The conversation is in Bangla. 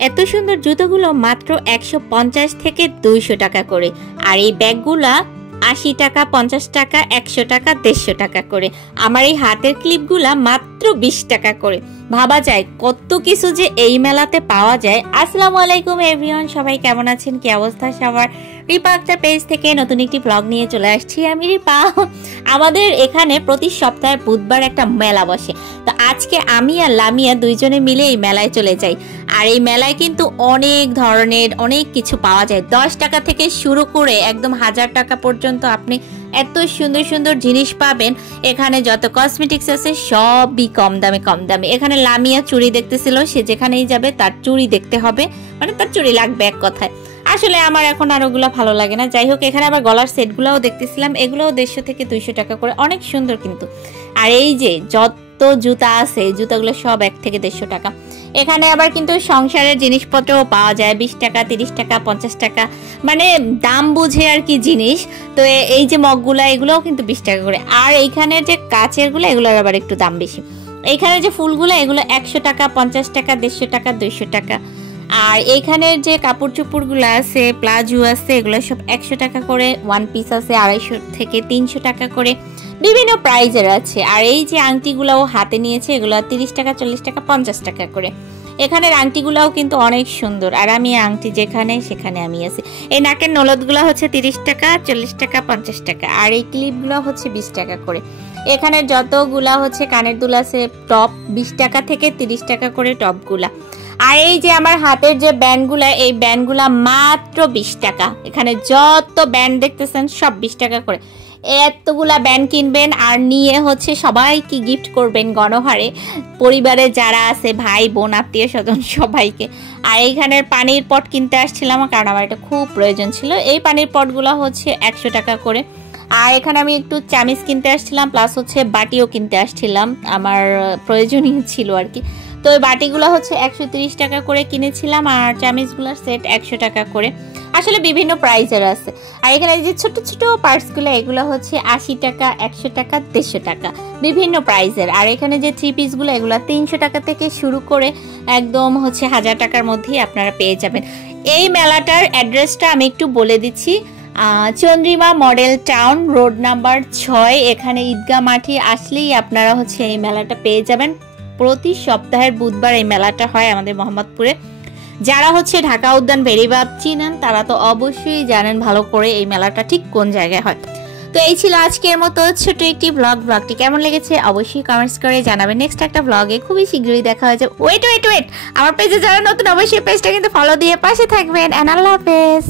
এত সুন্দর জুতোগুলো মাত্র 150 থেকে 200 টাকা করে, আর এই ব্যাগগুলা 80 টাকা, 50 টাকা, 100 টাকা, 150 টাকা করে। আমার এই হাতের ক্লিপগুলা মাত্র 20 টাকা করে। ভাবা যায় কত কিছু যে এই মেলাতে পাওয়া যায়। আসসালামু আলাইকুম এভরিওয়ান, সবাই কেমন আছেন, কি অবস্থা সবার? রিপা আক্তার পেজ থেকে নতুন একটি ব্লগ নিয়ে চলে আসছি আমি রিপা। আমাদের এখানে প্রতি সপ্তাহে বুধবার একটা মেলা বসে, তো আজকে আমি আর লামিয়া দুইজনে মিলে এই মেলায় চলে যাই। আর এই মেলায় কিন্তু অনেক ধরনের অনেক কিছু পাওয়া যায়, 10 টাকা থেকে শুরু করে একদম 1000 টাকা পর্যন্ত আপনি এত সুন্দর সুন্দর জিনিস পাবেন। এখানে যত কসমেটিক্স আছে সবই কম দামে। এখানে লামিয়া চুড়ি দেখতেছিল, সে যেখানেই যাবে তার চুড়ি দেখতে হবে, মানে তার চুড়ি লাগবে এক কথায়। আসলে আমার এখন আর ওগুলো ভালো লাগে না। যাই হোক, এখানে আবার গলার সেটগুলোও দেখতেছিলাম, এগুলোও 150 থেকে 200 টাকা করে, অনেক সুন্দর কিন্তু। আর এই যে যত জুতা আছে, এই জুতাগুলো সব 1 থেকে 150 টাকা। এখানে আবার কিন্তু সংসারের জিনিসপত্রও পাওয়া যায় 20 টাকা, 30 টাকা, 50 টাকা, মানে দাম বুঝে আর কি জিনিস। তো এই যে মগগুলা, এগুলোও কিন্তু 20 টাকা করে। আর এইখানে যে কাচেরগুলো, এগুলোর আবার একটু দাম বেশি। এইখানে যে ফুলগুলো, এগুলো 100 টাকা, 50 টাকা, 150 টাকা, 200 টাকা। আর এইখানে যে কাপড় চোপড়গুলো আছে, প্লাজো আছে, এগুলো সব 100 টাকা করে। ওয়ান পিস আছে 250 থেকে 300 টাকা করে, বিভিন্ন প্রাইজের আছে। আর এই যে আংটিগুলাও হাতে নিয়েছে, এগুলো 30 টাকা, 40 টাকা, 50 টাকা করে। এখানের আংটিগুলাও কিন্তু অনেক সুন্দর। আর আমি আংটি যেখানে সেখানে আমি আছি। এই নাকের নলদগুলো হচ্ছে 30 টাকা, 40 টাকা, 50 টাকা। আর এই ক্লিপগুলো হচ্ছে 20 টাকা করে। এখানে যতগুলা হচ্ছে কানের দুল আছে, টপ 20 টাকা থেকে 30 টাকা করে টপগুলা। আর এই যে আমার হাতের যে ব্যান্ডগুলা, এই ব্যান্ডগুলা মাত্র 20 টাকা। এখানে যত ব্যান্ড দেখতেছেন সব 20 টাকা করে। এতগুলা ব্যান্ড কিনবেন আর নিয়ে হচ্ছে সবাইকে গিফট করবেন গণহারে, পরিবারে যারা আছে, ভাই বোন, আত্মীয় স্বজন সবাইকে। আর এইখানের পানির পট কিনতে আসছিলাম, কারণ আমার এটা খুব প্রয়োজন ছিল। এই পানির পটগুলো হচ্ছে 100 টাকা করে। আর এখানে আমি একটু চামিচ কিনতে আসছিলাম, প্লাস হচ্ছে বাটিও কিনতে আসছিলাম, আমার প্রয়োজনীয় ছিল আর কি। তো ওই বাটিগুলো হচ্ছে 130 টাকা করে কিনেছিলাম, আর চামিচগুলোর সেট 100 টাকা করে। আসলে বিভিন্ন প্রাইজের আছে। আর এখানে যে ছোট ছোট পার্টসগুলো, এগুলো হচ্ছে 80 টাকা, 100 টাকা, 150 টাকা, বিভিন্ন প্রাইজের। আর এখানে যে 3 পিসগুলো, এগুলো 300 টাকা থেকে শুরু করে একদম হচ্ছে 1000 টাকার মধ্যেই আপনারা পেয়ে যাবেন। এই মেলাটার অ্যাড্রেসটা আমি একটু বলে দিচ্ছি। Chandrima model town, road number 6। এখানে ঈদগাহ মাঠে আসলেই আপনারা হচ্ছে এই মেলাটা পেয়ে যাবেন। প্রতি সপ্তাহের বুধবার এই মেলাটা হয় আমাদের মোহাম্মদপুরে। যারা হচ্ছে ঢাকা উদ্যান ভেরিবাব চিনেন, তারা তো অবশ্যই জানেন ভালো করে এই মেলাটা ঠিক কোন জায়গায় হয়। তো এই ছিল আজকের মতো ছোট একটি ব্লগটি কেমন লেগেছে অবশ্যই কমেন্টস করে জানাবেন। নেক্সট একটা ব্লগে খুবই শীঘ্রই দেখা হয়ে যাবে। ওয়েট, আমার পেজে যারা নতুন, অবশ্যই পেজটা কিন্তু ফলো দিয়ে পাশে থাকবেন। আল্লাহ হাফেজ।